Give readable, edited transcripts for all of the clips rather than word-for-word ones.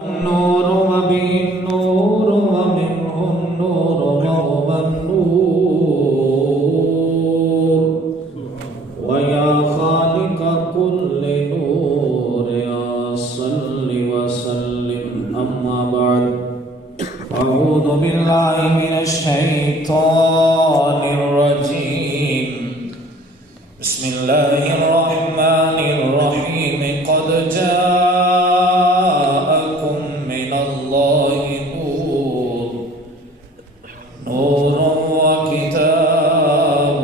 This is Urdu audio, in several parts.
النور وبه النور ومنه النور وهو النور ويا خالق كل نور صل وسلم أما بعد أعوذ بالله من الشيطان الرجيم بسم الله الرحمن الرحيم قد جاءكم من الله نور وكتاب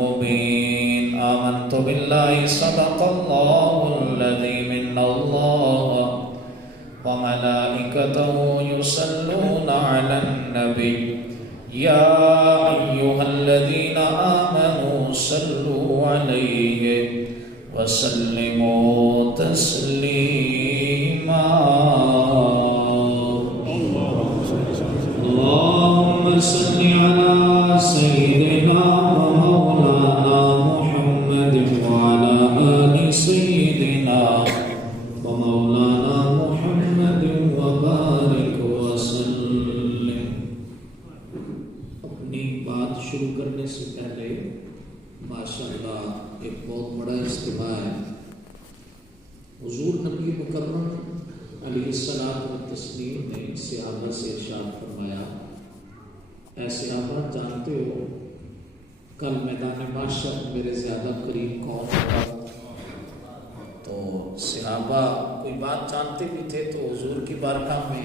مبين آمنت بالله صدق الله الذي من الله وملائكته يصلون على النبي يا أيها الذين آمنوا صلوا عليه وسلموا تسليما اللهم صل على سيدنا ومولانا محمد وعلى آل سيدنا ومولانا محمد وبارك وسلم. اپنی بات شروع کرنے سے پہلے ماشاءاللہ ایک بہت بڑا اجتماع ہے. حضور نبی مکرم علیہ الصلوۃ والتسلیم نے صحابہ سے ارشاد فرمایا، اے صحابہ جانتے ہو کل میدان محشر میرے زیادہ قریب کون ہوگا؟ تو صحابہ کوئی بات جانتے بھی تھے تو حضور کی بارگاہ میں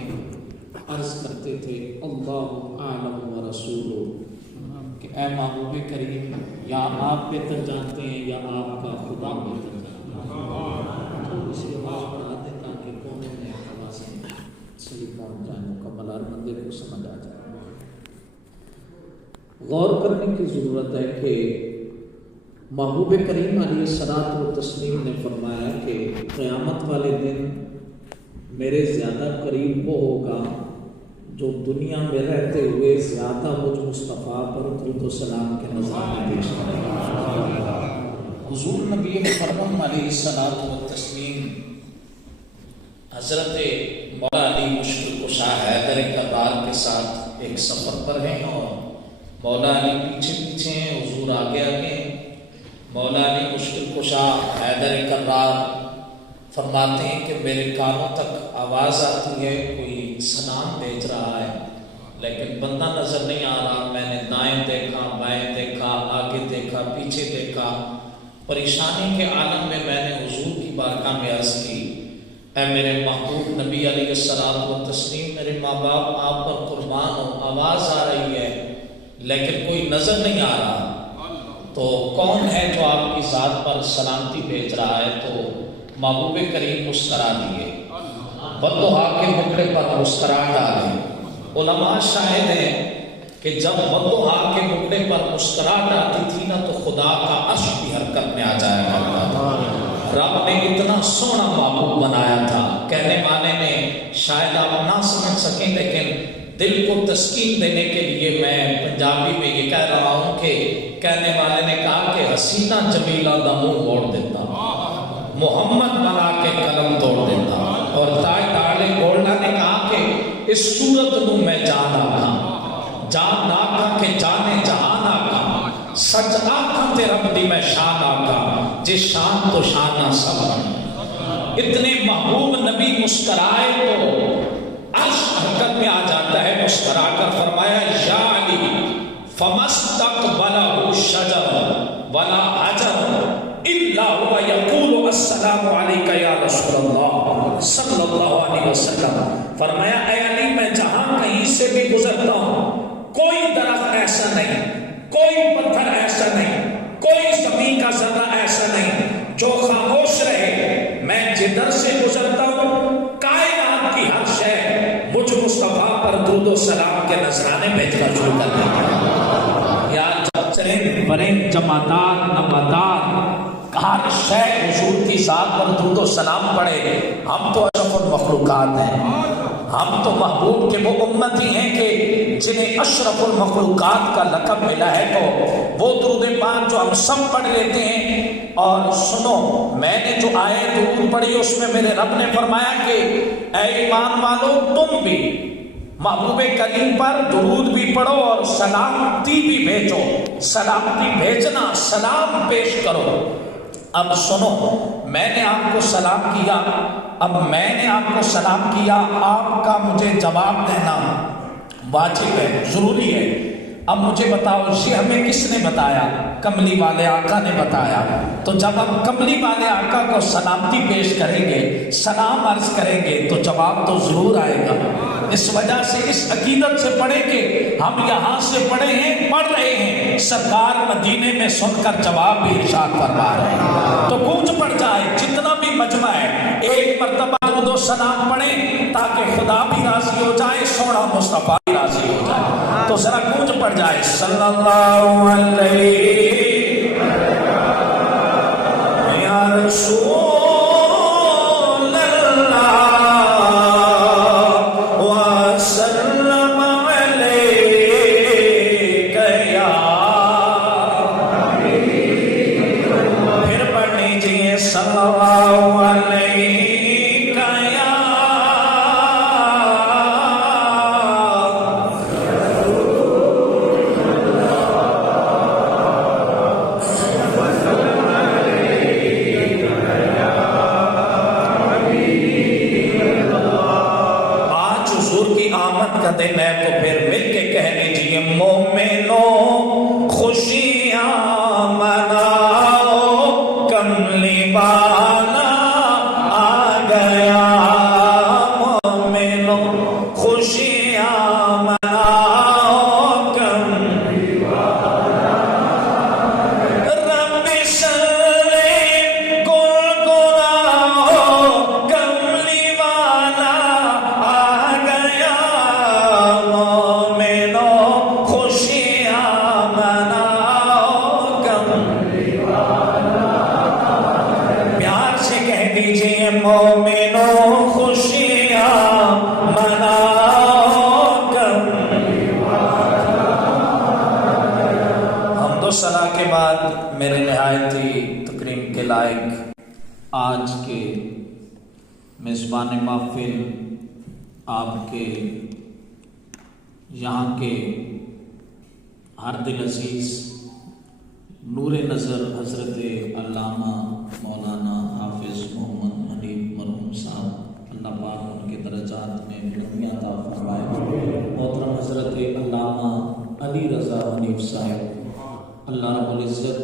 عرض کرتے تھے اللہ اعلم و رسولہ، کہ اے محبوب کریم یا آپ بہتر جانتے ہیں یا آپ کا خدا بہتر جانتے ہیں. تھوڑی سی آواز بڑھا دیں تاکہ کونے میں آوازیں صحیح پہنچ جائیں، مکمل ہر بندے کو سمجھ آ جائے. غور کرنے کی ضرورت ہے کہ محبوب کریم علیہ الصلوۃ والتسلیم نے فرمایا کہ قیامت والے دن میرے زیادہ قریب وہ ہوگا جو دنیا میں رہتے ہوئے زیادہ مجھ مصطفیٰ پر درود و سلام کے نذرانے پیش کرے گا. حضور نبی مکرم علیہ الصلوۃ والتسلیم حضرت مولا علی مشکل کشا حیدر کرار کے ساتھ ایک سفر پر ہیں اور مولا علی پیچھے پیچھے ہیں، حضور آگے آگے ہیں. مولا علی مشکل کشا حیدر کرار فرماتے ہیں کہ میرے کانوں تک آواز آتی ہے کوئی سلام بھیج رہا ہے لیکن بندہ نظر نہیں آ رہا. میں نے دائیں دیکھا، بائیں دیکھا، آگے دیکھا، پیچھے دیکھا. پریشانی کے عالم میں میں نے حضور کی بارگاہ میں عرض کی، اے میرے محبوب نبی علیہ الصلوۃ والتسلیم، میرے ماں باپ آپ پر قربان ہو، آواز آ رہی ہے لیکن کوئی نظر نہیں آ رہا، تو کون ہے جو آپ کی ذات پر سلامتی بھیج رہا ہے؟ تو محبوب کریم مسکرا دیے، بدوہا کے مکڑے پر مسکراہٹ آ گئی. علماء شاہد ہیں کہ جب بدوہا کے مکڑے پر مسکراہٹ آتی تھی نا تو خدا کا عرش بھی حرکت میں آ جایا کرتا تھا. رب نے اتنا سونا محبوب بنایا تھا. کہنے والے نے شاید آپ نہ سمجھ سکیں لیکن دل کو تسکین دینے کے لیے میں پنجابی میں یہ کہہ رہا ہوں کہ کہنے والے نے کہا کہ حسینہ جمیلہ دا منہ موڑ دیتا، محمد بنا کے قلم توڑ دیتا. اور تاج تاڑے گولڈا نے کہا کہ اس صورت نو میں جان آکھاں، جان آکھاں کہ جانے جہان آکھاں، سچ آکھاں تے رب دی میں شان آکھاں، جس شان تو شانہ سب. اتنے محبوب نبی مسکرائے تو عرش حرکت میں آ جاتا ہے. مسکرا کر فرمایا یا علی فمستقبلہ شجر ولا حجر الا هو یقول السلام علیکہ یا رسول اللہ صلی اللہ علیہ وسلم. فرمایا اے علی میں جہاں کہیں سے بھی گزرتا ہوں کوئی درخت ایسا نہیں، کوئی پتھر ایسا نہیں، کوئی زمین کا ذرہ ایسا نہیں جو خاموش رہے. میں جدھر سے گزرتا ہوں کائنات کی ہر شے مجھ مصطفیٰ پر درود و سلام کے نذرانے بھیجنا شروع کر دیتا ہے. یا چرند پرند جمادات نباتات ہر شے حضور کی ذات پر درود و سلام پڑھے. ہم تو اشرف المخلوقات ہیں، ہم تو محبوب کے وہ امتی ہیں کہ جنہیں اشرف المخلوقات کا لقب ملا ہے. تو وہ درود پاک جو ہم سب پڑھ لیتے ہیں اور سنو میں نے جو آیت درود پڑھی اس میں میرے رب نے فرمایا کہ اے ایمان والو تم بھی محبوب کریم پر درود بھی پڑھو اور سلامتی بھی بھیجو، سلامتی بھیجنا، سلام پیش کرو۔ اب سنو میں نے آپ کو سلام کیا، اب میں نے آپ کو سلام کیا، آپ کا مجھے جواب دینا واجب ہے، ضروری ہے۔ اب مجھے بتاؤ یہ ہمیں کس نے بتایا؟ کملی والے آقا نے بتایا۔ تو جب ہم کملی والے آقا کو سلامتی پیش کریں گے، سلام عرض کریں گے تو جواب تو ضرور آئے گا۔ اس وجہ سے اس عقیدت سے پڑھیں کہ ہم یہاں سے پڑھے ہیں، پڑھ رہے ہیں، سرکار مدینے میں سن کر جواب بھی ارشاد فرما رہے ہیں۔ تو گونج پڑ جائے جتنا بھی مجمع ہے، ایک مرتبہ درود و سلام پڑھیں تاکہ خدا بھی راضی ہو جائے، سونا مصطفیٰ بھی راضی ہو جائے۔ تو ذرا گونج پڑ جائے صلی اللہ علیہ یا رسول دن ہے تو پھر مل کے کہہ لیجیے مومنوں خوشیاں مناؤ، کملی والا آ گیا، مومنوں خوشیاں مناؤ، کملی والا رب سلیم گلگلاؤ، کملی والا آ گیا، مومنوں خوشیاں مناؤ، کملی والا۔ حمد و ثنا کے بعد میرے نہایت ہی تکریم کے لائق آج کے میزبان محفل، آپ کے یہاں کے ہر دل عزیز نور نظر حضرت علامہ مولانا حافظ محمد حنیف مرحوم صاحب، اللہ پاک ان کے درجات میں بلندیاں عطا فرمائے۔ محترم حضرت علامہ علی رضا حنیف صاحب، اللہ رب العزت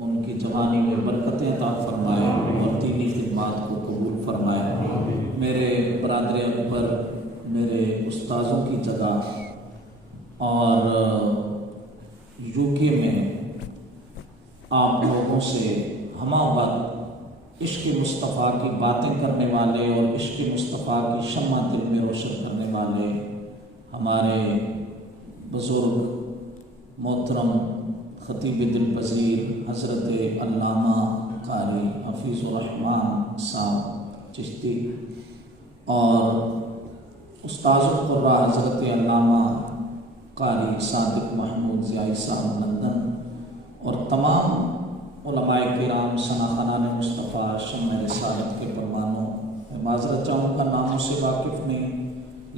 ان کی جوانی میں برکتیں عطا فرمائے اور دینی خدمات کو قبول فرمائے۔ میرے برادر اکبر، میرے استاذوں کی جگہ اور یو کے میں آپ لوگوں سے ہمہ وقت عشق مصطفیٰ کی باتیں کرنے والے اور عشق مصطفیٰ کی شمع دل میں روشن کرنے والے ہمارے بزرگ محترم خطیب دل پذیر حضرت علامہ قاری حفیظ الرحمن صاحب چشتی اور استاذ القرہ حضرت علامہ قاری صادق محمود ضیائی صاحب لندن اور تمام علماء کرام ثناخانان مصطفیٰ شمع رسالت کے پروانوں، میں معذرت چاہوں کا ناموں سے واقف نہیں،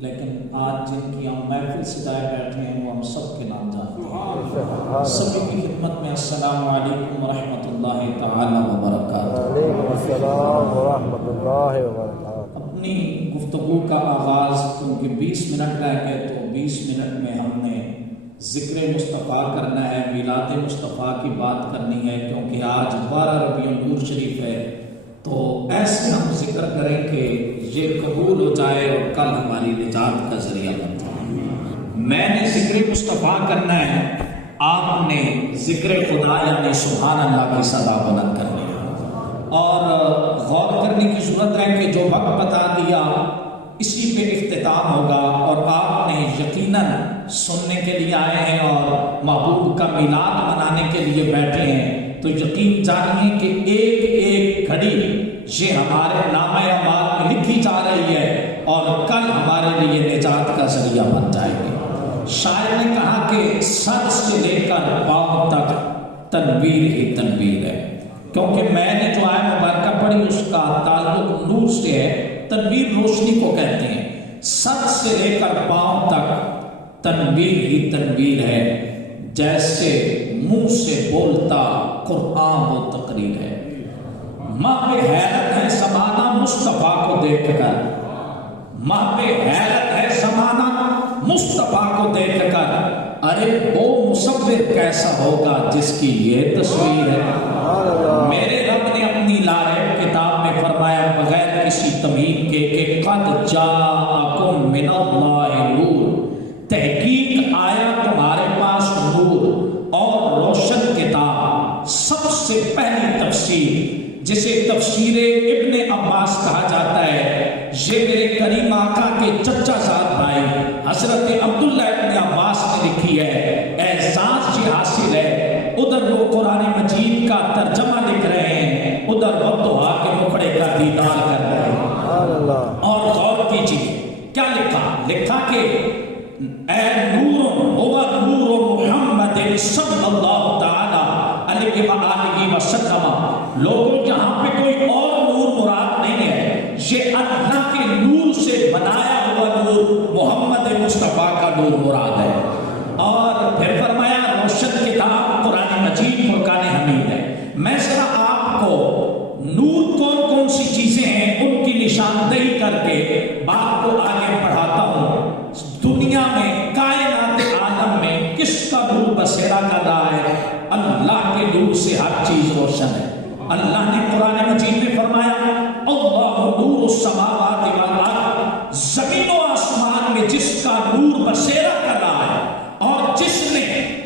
لیکن آج جن کی ہم محفل سجائے بیٹھے ہیں وہ ہم سب کے نام جانتے ہیں۔ سبھی کی خدمت میں السلام علیکم ورحمۃ اللہ تعالی وبرکاتہ۔ وعلیکم السلام ورحمۃ اللہ وبرکاتہ۔ اپنی گفتگو کا آغاز کیونکہ 20 منٹ رہ گئے تو 20 منٹ میں ہم نے ذکر مصطفیٰ کرنا ہے، میلاد مصطفیٰ کی بات کرنی ہے، کیونکہ آج 12 ربیع النور شریف ہے، تو ایسے ہم ذکر کریں کہ یہ قبول ہو جائے اور کل ہماری نجات کا ذریعہ بن جائے۔ میں نے ذکر مصطفیٰ کرنا ہے، آپ نے ذکر خدا یعنی سبحان اللہ کی صدا بلند کرنی ہے، اور غور کرنے کی ضرورت ہے کہ جو وقت بتا دیا اسی پہ اختتام ہوگا، اور آپ نے یقیناً سننے کے لیے آئے ہیں اور محبوب کا میلاد منانے کے لیے بیٹھے ہیں، تو یقین جانیے کہ ایک ایک گھڑی یہ ہمارے نامہ اعمال میں لکھی جا رہی ہے اور کل ہمارے لیے نجات کا ذریعہ بن جائے گی۔ شاعر نے کہا کہ سر سے لے کر پاؤں تک تنویر ہی تنویر ہے، کیونکہ میں نے جو آیت مبارکہ پڑھی اس کا تعلق نور سے ہے. تنویر روشنی کو کہتے ہیں. سر سے لے کر پاؤں تک تنویر ہی تنویر ہے. جیسے منہ سے بولتا قرآن و تقریر ہے. ماں پہ حیرت ہے زمانہ مصطفیٰ کو دیکھ کر. ماں پہ حیرت ہے زمانہ مصطفیٰ کو دیکھ کر. ارے وہ مصور کیسا ہوگا جس کی یہ تصویر ہے. میرے رب نے اپنی لارب کتاب میں فرمایا بغیر کسی تمہید کے کہ قد جاءکم من اللہ نور. تحقیق آیا تمہارے پاس نور اور روشن کتاب. سب سے پہلی تفسیر جسے تفسیر ابن عباس کہا جاتا ہے، یہ میرے کریم آقا کے چچا زاد بھائی حضرت عبداللہ ابن عباس نے لکھی ہے. اعزاز یہ حاصل ہے، ادھر وہ قرآن مجید کا ترجمہ لکھ رہے ہیں، ادھر وہ دعا کے مکھڑے کا دیدار کر رہے ہیں. اور غور کیجیے کیا لکھا. لکھا کہ اے نور ہوا نور محمد صلی اللہ تعالی علیہ وآلہ وسلم. لوگوں یہاں پہ کوئی اور نور مراد نہیں ہے، یہ اللہ کے نور سے بنایا ہوا نور محمد مصطفیٰ کا نور مراد ہے. اور پھر فرمایا روشن کتاب قرآن مجید فرقان حمید ہے. میں ذرا آپ کو نور کون کون سی چیزیں ہیں ان کی نشاندہی کر کے بات کو آگے بڑھاتا ہوں. دنیا میں کائنات عالم میں کس کا نور بسیرا کر رہا ہے؟ اللہ کے نور سے ہر چیز روشن ہے. اللہ نے قرآن مجید میں فرمایا اللہ نور السماوات والارض. زمین و آسمان میں جس کا نور بسیرا کر رہا ہے اور جس نے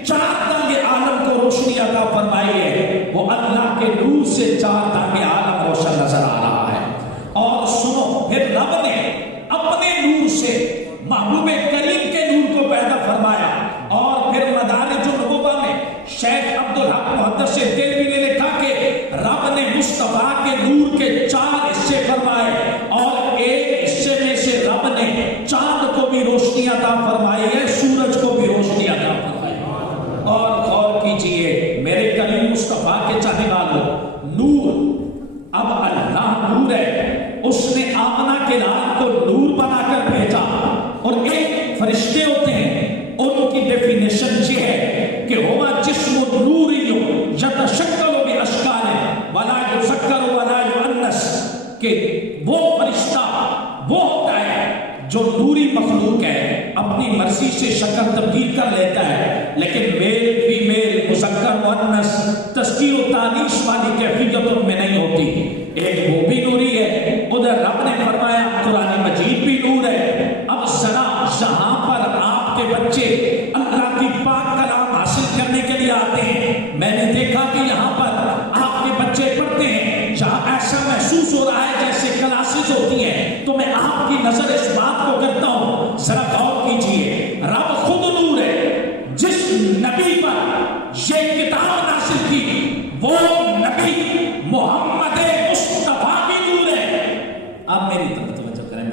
چار دنگ عالم کو روشنی عطا فرمائی ہے وہ اللہ کے نور سے چار دنگ عالم روشن نظر آ رہا ہے. اور سنو پھر رب نے اپنے نور سے محبوب کریم کے نور کو پیدا فرمایا. اور پھر مدارج النبوہ میں شیخ عبدالحق محدث دہلوی نے لکھا کہ رب نے مصطفیٰ کے نور کے چار حصے فرمائے اور ایک حصے میں سے رب نے چاند کو بھی روشنی عطا فرمائی ہے، سورج کو بھی روشنی عطا فرمائی. اور غور کیجئے میرے کریم مصطفیٰ کے چاہنے والوں، نور اب اللہ نور ہے، اس نے آمنہ کے لال کو نور بنا کر بھیجا. اور ایک فرشتے ہوتے ہیں ان کی ڈیفینیشن یہ ہے کہ ہوا جسم نوری یتشکل باشکال ولا یذکر ولا یؤنث، کہ وہ فرشتہ وہ ہوتا ہے جو نوری مخلوق ہے، اپنی مرضی سے شکل تبدیل کر لیتا ہے، لیکن میل فیمیل مذکر مؤنث تذکیر و تانیث والی کیفیتوں میں نہیں ہوتی. ایک وہ بھی نوری ہے. ادھر رب نے فرمایا قرآن مجید بھی نور ہے. اب ذرا یہاں پر آپ کے بچے اللہ کی پاک کلام حاصل کرنے کے لیے آتے ہیں. میں نے دیکھا کہ یہاں پر آپ کے بچے پڑھتے ہیں، جہاں ایسا محسوس ہو رہا ہے جیسے کلاسز ہوتی ہیں. تو میں آپ کی نظر اس بات کو کرتا ہوں، ذرا غور کیجئے. رب خود نور ہے. جس نبی پر یہ کتاب نازل کی وہ نبی محمد مصطفیٰ بھی نور ہے. آپ میری طرف توجہ کریں،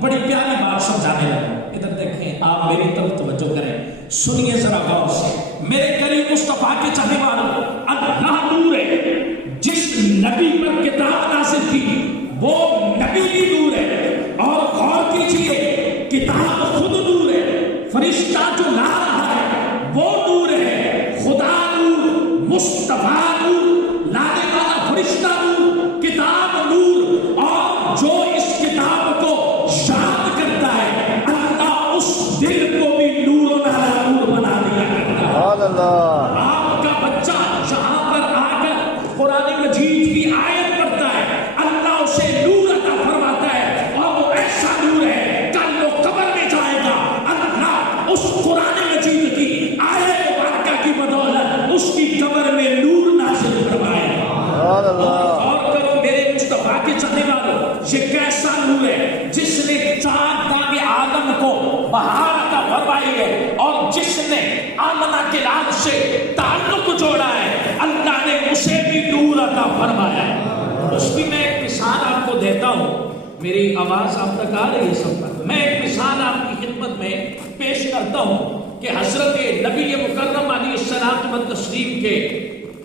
بڑی پیاری بات سمجھانے لگا. ادھر دیکھیں، آپ میری طرف توجہ کریں، سنیے ذرا غور سے. میرے کریم مصطفیٰ کے چاہنے والوں، اللہ نور ہے. جس نبی پر کتاب نازل کی وہ نبی بھی نور ہے. اور غور کیجئے کتاب خود نور ہے، فرشتہ جو لا رہا ہے وہ نور ہے. خدا نور، مصطفیٰ نور، لانے والا فرشتہ نور، کتاب نور. اور جو اس کتاب کو یاد کرتا ہے اللہ اس دل کو بھی نور بنا دیا کرتا ہے. آپ کا بچہ جہاں پر آ کر قرآن مجید کی آیت پڑھتا ہے اللہ اسے نور عطا فرماتا ہے، اور وہ ایسا نور ہے کل وہ قبر میں جائے گا اللہ اس قرآن مجید کی آیت مبارکہ کی بدولت اس کی قبر میں نور نازل فرمائے گا. اور کرو میرے مصطفیٰ کے چاہنے والوں، یہ کیسا نور ہے جس نے چار دانگ عالم کو بہار عطا فرمائی ہے، اور جس نے آمنہ کے لال سے تعلق جوڑا ہے اللہ نے اسے بھی نور عطا فرمایا ہے. اس کی میں ایک مثال آپ کو دیتا ہوں. میری آواز آپ تک آ رہی ہے سب پر؟ میں ایک مثال آپ کی خدمت میں پیش کرتا ہوں کہ حضرت نبی مکرم علیہ الصلوۃ والتسلیم کے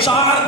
4